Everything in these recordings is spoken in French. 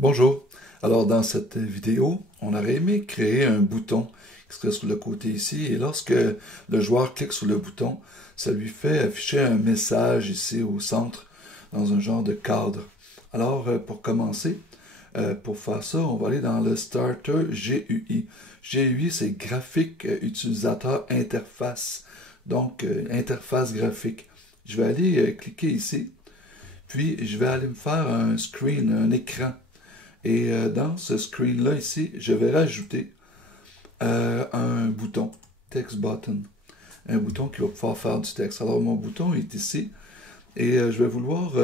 Bonjour. Alors dans cette vidéo, on aurait aimé créer un bouton qui serait sur le côté ici et lorsque le joueur clique sur le bouton, ça lui fait afficher un message ici au centre dans un genre de cadre. Alors pour commencer, pour faire ça, on va aller dans le Starter GUI. GUI c'est graphique utilisateur interface, donc interface graphique. Je vais aller cliquer ici, puis je vais aller me faire un screen, un écran. Et dans ce screen-là ici, je vais rajouter un bouton, text button, un bouton qui va pouvoir faire du texte. Alors mon bouton est ici et je vais vouloir,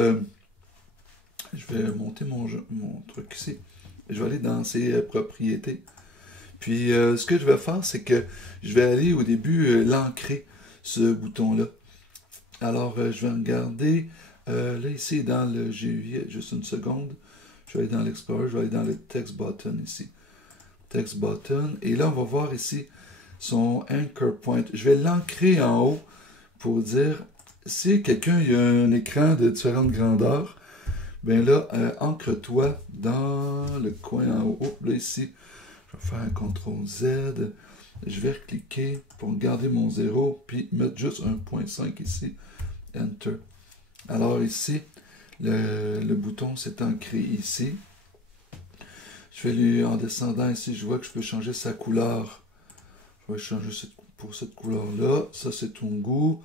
je vais monter mon truc ici. Je vais aller dans ses propriétés. Puis ce que je vais faire, c'est que je vais aller au début l'ancrer, ce bouton-là. Alors je vais regarder, là ici dans le GUI, juste une seconde. Je vais aller dans l'Explorer, je vais aller dans le Text Button ici. Text Button. Et là, on va voir ici son Anchor Point. Je vais l'ancrer en haut pour dire, si quelqu'un a un écran de différentes grandeurs, bien là, ancre-toi dans le coin en haut. Là, ici, je vais faire un CTRL-Z. Je vais cliquer pour garder mon 0, puis mettre juste un 0.5 ici. Enter. Alors ici, le bouton s'est ancré ici. Je vais lui, en descendant ici, je vois que je peux changer sa couleur. Je vais changer pour cette couleur-là. Ça, c'est ton goût.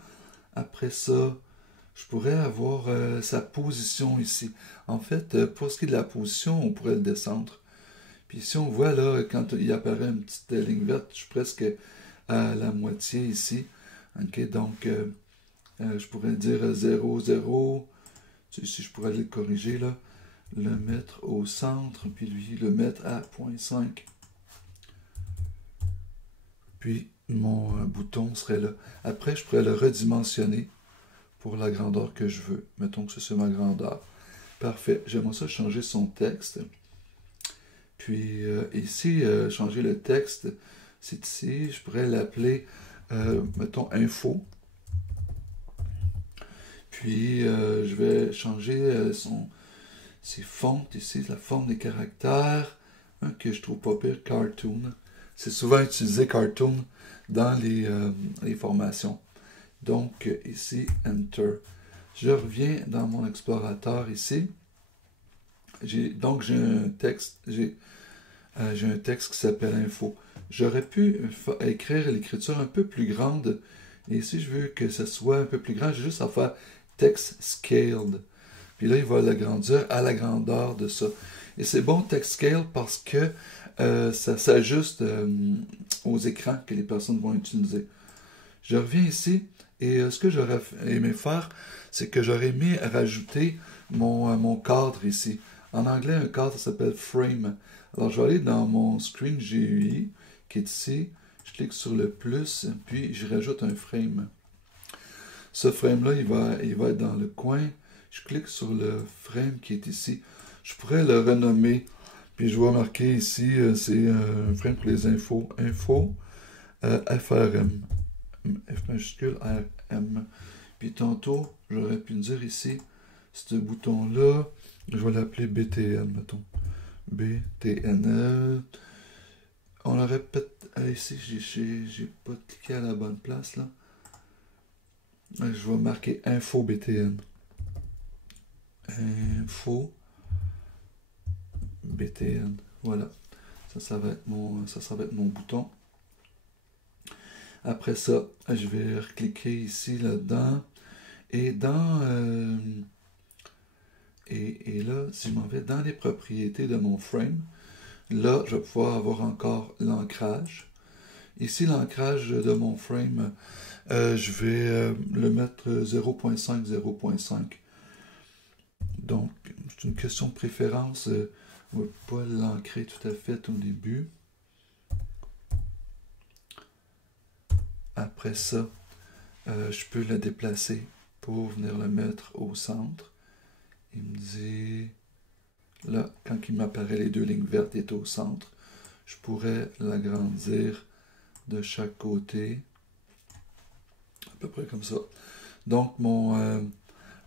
Après ça, je pourrais avoir sa position ici. En fait, pour ce qui est de la position, on pourrait le descendre. Puis ici, on voit là, quand il apparaît une petite ligne verte, je suis presque à la moitié ici. Ok, donc, je pourrais dire 0, 0. Ici, je pourrais le corriger, là, le mettre au centre, puis lui, le mettre à 0.5. Puis, mon bouton serait là. Après, je pourrais le redimensionner pour la grandeur que je veux. Mettons que c'est ma grandeur. Parfait. J'aimerais ça changer son texte. Puis, ici, changer le texte, c'est ici. Je pourrais l'appeler, mettons, info. Puis, je vais changer ses fontes ici, la forme des caractères, que je trouve pas pire, cartoon. C'est souvent utilisé cartoon dans les formations. Donc, ici, Enter. Je reviens dans mon explorateur ici. Donc, j'ai un texte, j'ai un texte qui s'appelle Info. J'aurais pu écrire l'écriture un peu plus grande. Et si je veux que ça soit un peu plus grand, j'ai juste à faire Text Scaled. Puis là, il va l'agrandir à la grandeur de ça. Et c'est bon Text Scale parce que ça s'ajuste aux écrans que les personnes vont utiliser. Je reviens ici et ce que j'aurais aimé faire, c'est que j'aurais aimé rajouter mon cadre ici. En anglais, un cadre s'appelle Frame. Alors, je vais aller dans mon Screen GUI qui est ici. Je clique sur le plus, puis je rajoute un frame. Ce frame-là, il va être dans le coin. Je clique sur le frame qui est ici. Je pourrais le renommer. Puis je vois marquer ici, c'est un frame pour les infos. Info FRM. F majuscule RM. Puis tantôt, j'aurais pu dire ici, ce bouton-là, je vais l'appeler BTN, mettons. BTN. On aurait peut-être... ici, j'ai pas cliqué à la bonne place, là. Je vais marquer Info BTN. Info BTN. Voilà. Ça va être mon bouton. Après ça, je vais recliquer ici, là-dedans. Et dans... et là, si je m'en vais dans les propriétés de mon frame, là, je vais pouvoir avoir encore l'ancrage. Ici, l'ancrage de mon frame, je vais le mettre 0.5, 0.5. Donc, c'est une question de préférence. On ne va pas l'ancrer tout à fait au début. Après ça, je peux le déplacer pour venir le mettre au centre. Il me dit, là, quand il m'apparaît les deux lignes vertes est au centre, je pourrais l'agrandir de chaque côté, à peu près comme ça. Donc,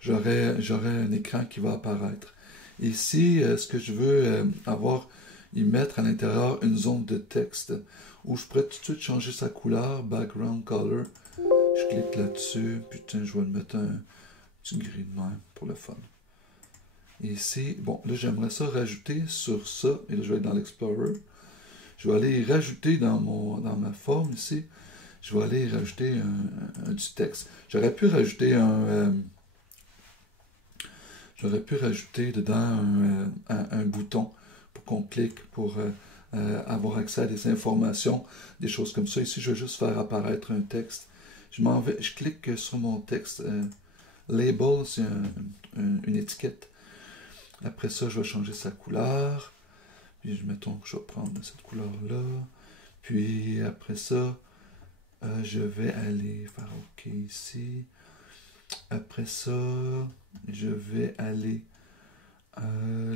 j'aurai un écran qui va apparaître. Ici, ce que je veux y mettre à l'intérieur une zone de texte où je pourrais tout de suite changer sa couleur, background color. Je clique là-dessus, puis tiens, je vais le mettre un petit gris de même pour le fun. Et ici, bon, là j'aimerais ça rajouter sur ça, et là je vais aller dans l'Explorer. Je vais aller rajouter dans ma forme ici, je vais aller rajouter du texte. J'aurais pu rajouter dedans un bouton pour qu'on clique pour avoir accès à des informations, des choses comme ça. Ici, je vais juste faire apparaître un texte. Je clique sur mon texte. Label, c'est une étiquette. Après ça, je vais changer sa couleur. Puis, mettons que je vais prendre cette couleur-là. Puis, après ça, je vais aller faire OK ici. Après ça, je vais aller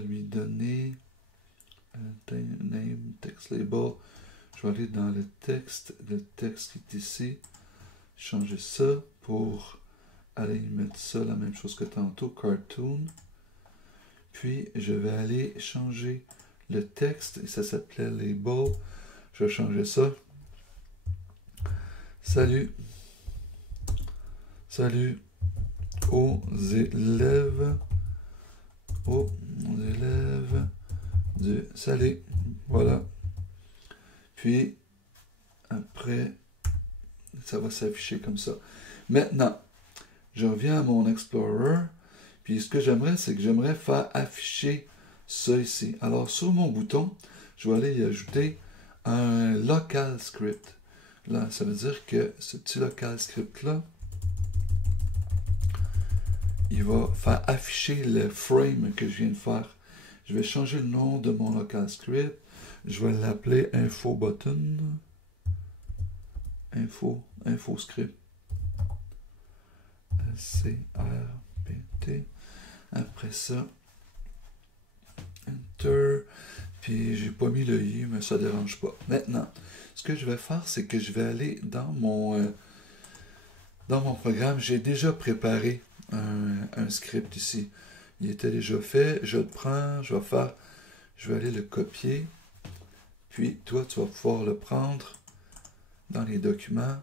lui donner name, text label. Je vais aller dans le texte qui est ici. Changer ça pour aller mettre ça, la même chose que tantôt, cartoon. Puis, je vais aller changer le texte, et ça s'appelait label. Je vais changer ça. Salut aux élèves du salut. Voilà. Puis, après, ça va s'afficher comme ça. Maintenant, je reviens à mon Explorer. Puis, ce que j'aimerais, c'est que j'aimerais faire afficher ça ici. Alors, sur mon bouton, je vais aller y ajouter un local script. Là, ça veut dire que ce petit local script-là, il va faire afficher le frame que je viens de faire. Je vais changer le nom de mon local script. Je vais l'appeler info button. Info script. C-R-P-T. Après ça, Enter. Puis j'ai pas mis le i, mais ça ne dérange pas. Maintenant, ce que je vais faire, c'est que je vais aller dans mon programme. J'ai déjà préparé un script ici. Il était déjà fait. Je le prends, je vais aller le copier. Puis toi, tu vas pouvoir le prendre dans les documents.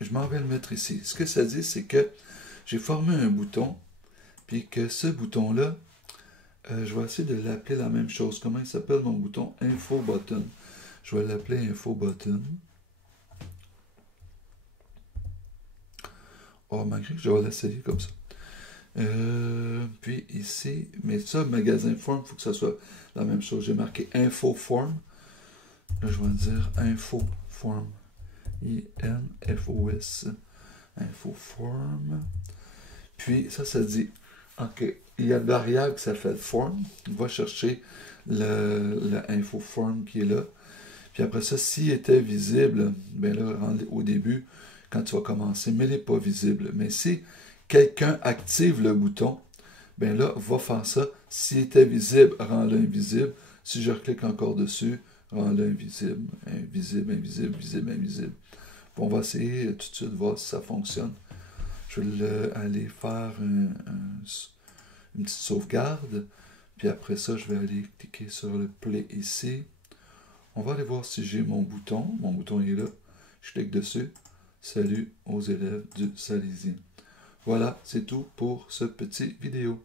Je m'en vais le mettre ici. Ce que ça dit, c'est que j'ai formé un bouton, puis que ce bouton-là, je vais essayer de l'appeler la même chose. Comment il s'appelle mon bouton? Info button. Je vais l'appeler Info button. Oh, malgré que je vais l'essayer comme ça. Puis ici, mais ça, magasin form, il faut que ça soit la même chose. J'ai marqué Info form. Là, je vais dire Info form. I-N-F-O-S. Info form. Puis ça dit, OK, il y a une variable qui s'appelle form. On va chercher le info form qui est là. Puis après ça, s'il était visible, bien là, au début, quand tu vas commencer, mais il n'est pas visible. Mais si quelqu'un active le bouton, bien là, va faire ça. S'il était visible, rends-le invisible. Si je reclique encore dessus, rends-le invisible. Invisible, invisible, visible, invisible. Puis on va essayer tout de suite de voir si ça fonctionne. Je vais aller faire une petite sauvegarde. Puis après ça, je vais aller cliquer sur le play ici. On va aller voir si j'ai mon bouton. Mon bouton est là. Je clique dessus. Salut aux élèves du Salésien. Voilà, c'est tout pour ce petit vidéo.